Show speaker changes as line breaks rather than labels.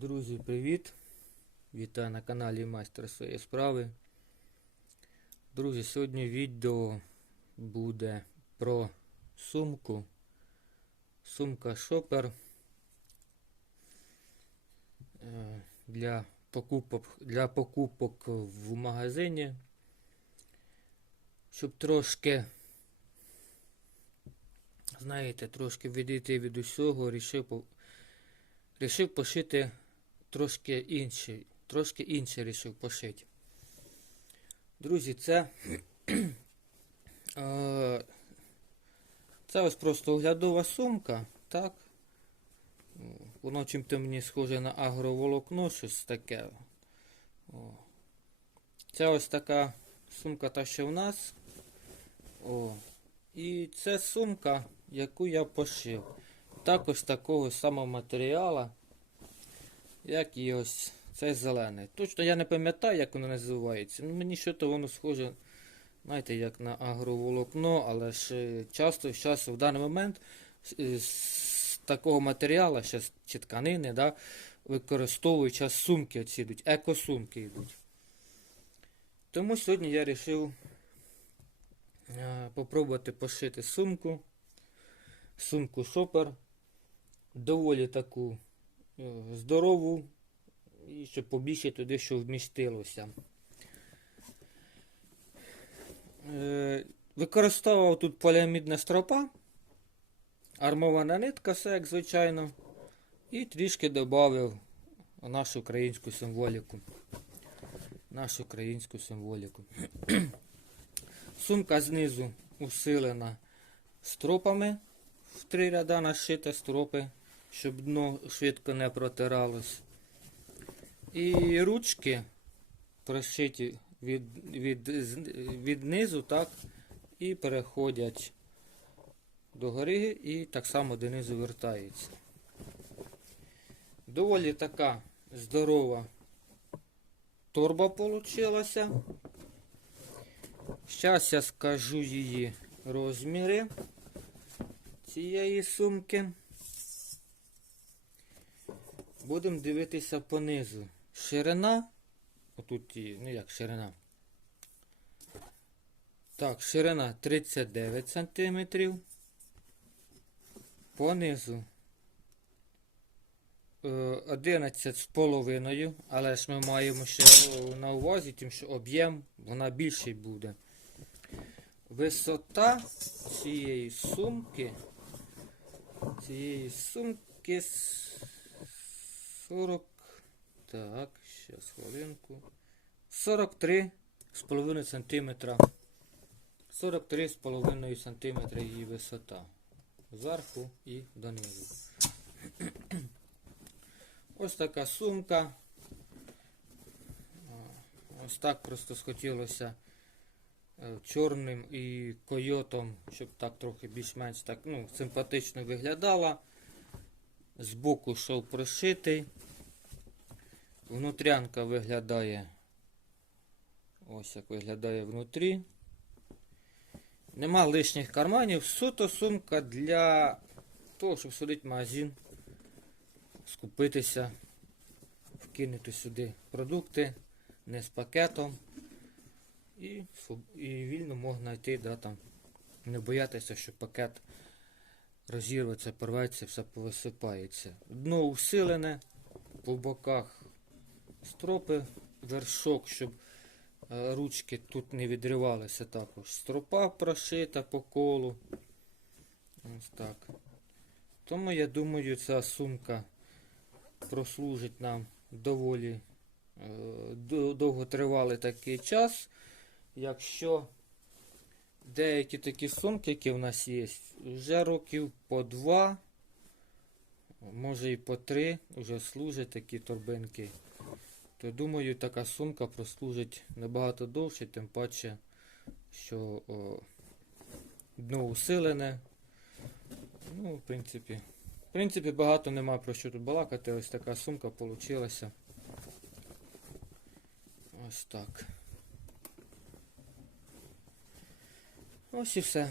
Друзі, привіт! Вітаю на каналі Майстер своєї справи. Друзі, сьогодні відео буде про сумку. Сумка шопер для покупок, для покупок в магазині. Щоб трошки, знаєте, трошки відійти від усього, рішив Рішив пошити трошки інший. Трошки інше рішив пошити. Друзі, це. е, Це ось просто оглядова сумка, так? Воно чим-то мені схоже на агроволокно, щось таке. О. Це ось така сумка, та що в нас. О. І це сумка, яку я пошив також такого самого матеріалу, як і ось цей зелений. Точно я не пам'ятаю, як воно називається. Ну, мені щось воно схоже, знаєте, як на агроволокно, але ж е, часто зараз в даний момент е, з такого матеріалу, щас, чи тканини, да, використовують час сумки оці йдуть, екосумки йдуть. Тому сьогодні я вирішив е, попробувати пошити сумку. Сумку шопер доволі таку е, здорову, і щоб побільше туди, що вмістилося. Е, Використовував тут поліамідна стропа, армована нитка, все як звичайно, і трішки додав нашу українську символіку. Нашу українську символіку. Сумка знизу усилена стропами в три ряда нашита стропи, щоб дно швидко не протиралось. І ручки прошиті від, від, від низу, так, і переходять до гори і так само донизу вертаються. Доволі така здорова торба получилася. Зараз я скажу її розміри цієї сумки. Будемо дивитися понизу. Ширина. Отут її, ну як ширина. Так, ширина 39 см. Понизу е, 11 з половиною, але ж ми маємо ще на увазі, тим, що об'єм вона більший буде. Висота цієї сумки цієї сумки 40. Так, зараз хвилинку. 43 з половиною сантиметра. 43 з половиною сантиметра її висота. Зверху і донизу. Ось така сумка. Ось так просто схотілося е, чорним і койотом, щоб так трохи більш-менш так ну, симпатично виглядала. Збоку шов прошитий. Внутрянка виглядає. Ось як виглядає внутрі. Нема лишніх карманів. Суто сумка для того, щоб сходити в магазин, скупитися, вкинути сюди продукти, не з пакетом. І, і вільно можна йти, да, там, не боятися, що пакет розірветься, порветься, все повисипається. Дно усилене, по боках стропи, вершок, щоб е, ручки тут не відривалися також. Стропа прошита по колу. Ось так. Тому я думаю, ця сумка прослужить нам доволі е, до- довготривалий такий час. Якщо деякі такі сумки, які в нас є, вже років по два, може і по три вже служать такі торбинки, то думаю, така сумка прослужить набагато довше, тим паче, що о, дно усилене. Ну, в принципі, в принципі, багато нема про що тут балакати. Ось така сумка вийшла. Ось так. Ось і все.